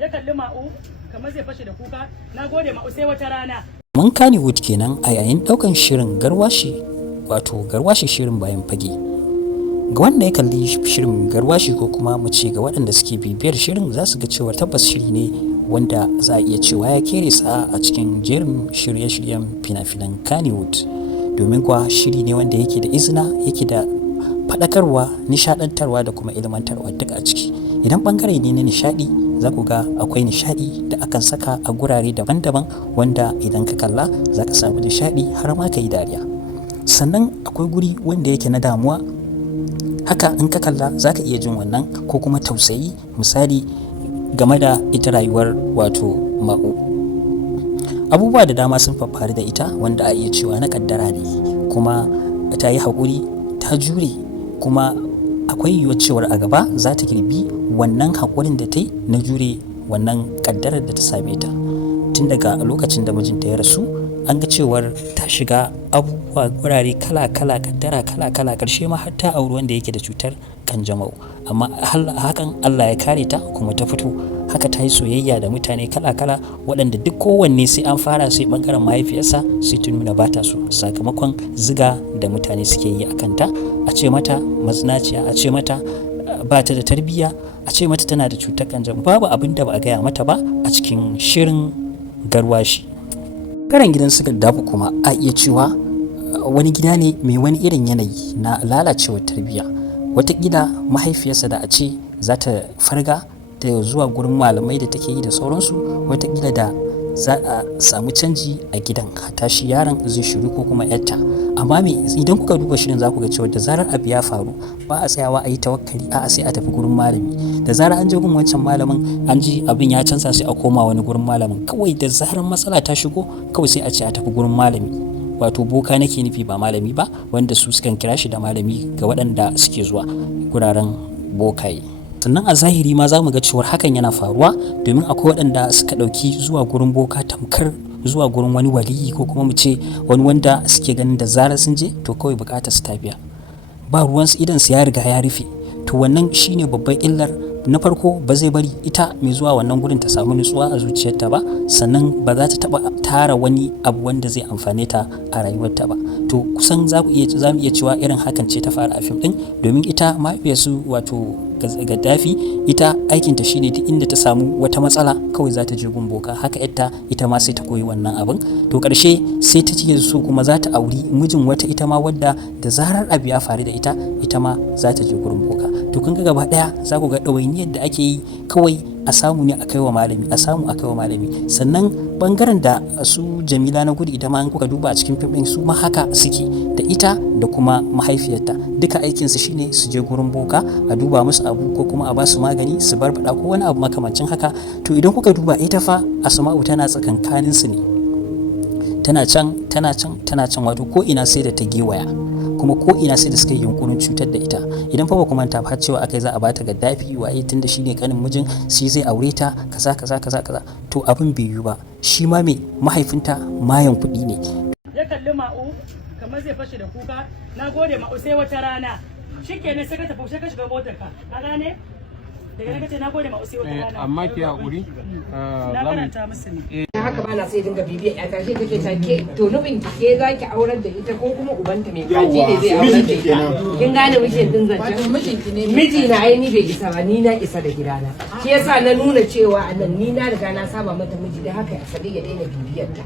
ya kalli ma'u kamar zai fashe da kuka. Na gode ma'u sai wata rana. Mun Kannywood kenan a yayin daukan shirin Garwashi, wato Garwashi shirin bayan fage. Ga wanda ya kalli shirin Garwashi ko kuma mu ce ga waɗanda suke bibiyar shirin za su ga cewa tabbas shiri ne wanda za a iya cewa ya kere sa a cikin jerin shirye-shiryen fina-finan Kannywood. Domin kuwa shiri ne wanda yake da izina, yake da faɗakarwa, nishaɗantarwa da kuma ilmantarwa duka a ciki. Idan ɓangare ne na nishaɗi za ku ga akwai nishaɗi da akan saka a gurare daban-daban wanda idan ka kalla za ka samu nishaɗi har ma ka yi dariya. Sannan akwai guri wanda yake na damuwa, haka in ka kalla za ka iya jin wannan, ko kuma tausayi misali game da ita rayuwar wato ma'u. Abubuwa da dama sun faru da ita wanda a iya cewa na kaddara ne, kuma ta yi haƙuri, ta jure, kuma akwai yiwuwar cewar a gaba za ta girbi wannan haƙurin da ta yi na jure wannan kaddarar da ta same ta. Tun daga lokacin da mijinta ya rasu an ga cewar ta shiga abubuwa gurare kala-kala, kaddara kala-kala, ƙarshe ma har ta auri wanda yake da cutar kanjamau, amma hakan Allah ya kare ta kuma ta fito. Haka ta yi soyayya da mutane kala-kala waɗanda duk kowanne sai an fara sai ɓangaren mahaifiyarsa sai ta nuna ba ta so, sakamakon ziga da mutane suke yi a kanta, a ce mata mazinaciya, a ce mata ba ta da tarbiyya, a ce mata tana da cutar kanjamau. Babu abin da ba a gaya mata ba a cikin shirin Garwashi. Karan gidan su Gaddafi kuma a iya cewa wani gida ne mai wani irin yanayi na lalacewar tarbiyya. Wataƙila mahaifiyarsa da a ce za ta farga da zuwa gurin malamai da take yi da sauransu, wataƙila da za a samu canji a gidan, tashi yaron zai shiru ko kuma yarta. Amma me idan kuka duba shirin za ku ga cewa da zarar abu ya faru ba a tsayawa a yi tawakkali, a'a sai a tafi gurin malami. Da zarar an je gun wancan malamin an ji abin ya canza sai a koma wani gurin malamin. Kawai da zarar matsala ta shigo kawai sai a ce a tafi gurin malami, wato boka nake nufi ba malami ba, wanda su sukan kira shi da malami ga waɗanda suke zuwa guraren bokaye. Sannan a zahiri ma za mu ga cewar hakan yana faruwa, domin akwai waɗanda suka ɗauki zuwa gurin boka tamkar zuwa gurin wani waliyi, ko kuma mu ce wani wanda suke ganin da zarar sun je to kawai bukatar su ta biya, ba ruwansu, idan su ya riga ya rufe. To wannan shine babban illar. Na farko ba zai bari ita mai zuwa wannan gurin ta samu nutsuwa a zuciyarta ba, sannan ba za ta taba tara wani abu wanda zai amfane ta a rayuwarta ba. To kusan za mu iya cewa irin hakan ce ta fara a fim din, domin ita mahaifiyarsu wato Gaddafi, ita aikinta shine duk inda ta samu wata matsala kawai za ta je gun boka. Haka ita ma sai ta koyi wannan abin. To karshe sai ta ce so kuma za ta auri mijin wata ita ma wadda da zarar abu ya faru da ita ma za ta je gurin boka. To kun ga gaba daya za ku ga ɗawainiyar da ake yi kawai a samu ne a kai wa malami, a samu a kai wa malami. Sannan bangaren da su Jamila na gudu, ita ma kuka duba a cikin fim din su ma haka suke, da ita da kuma mahaifiyarta duka aikinsu shine su je gurin boka a duba musu abu ko kuma a ba su magani su barbada ko wani abu makamancin haka. To idan kuka duba ita fa Asma'u tana tsakankanin su ne, tana can wato ko ina sai da ta gewaya, kuma ko ina sai da suka yi yunkurin cutar da ita. Idan fa ba ku manta ba cewa akai za a bata Gaddafi waye tunda shine kanin mijin shi zai aure ta kaza. To abin bai yiwu ba. Shi ma mahaifinta mayan kuɗi ne. Ya kalli ma'u kamar zai fashe da kuka. Na gode ma'u sai wata rana. Shikenan sai ka tafi sai ka shiga motar ka. Ka gane? Daga nan ka ce na gode ma'u sai wata rana. Amma ki hakuri. Na karanta musu ne. Haka ba na sai dinga bibiya ya tashi take take to nufin ki ke zaki aurar da ita ko kuma ubanta mai kaji ne zai aurar da ita. Kin gane mijin din zance? Miji na ai ni bai isa ba, ni na isa da gidana. Shi yasa na nuna cewa anan ni na riga na saba mata miji da haka Sadiq ya daina bibiyar ta.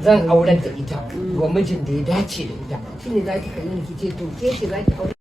Zan aurar da ita wa mijin da ya dace da ita. Shine zaki kalli ki ce to ke ce zaki aurar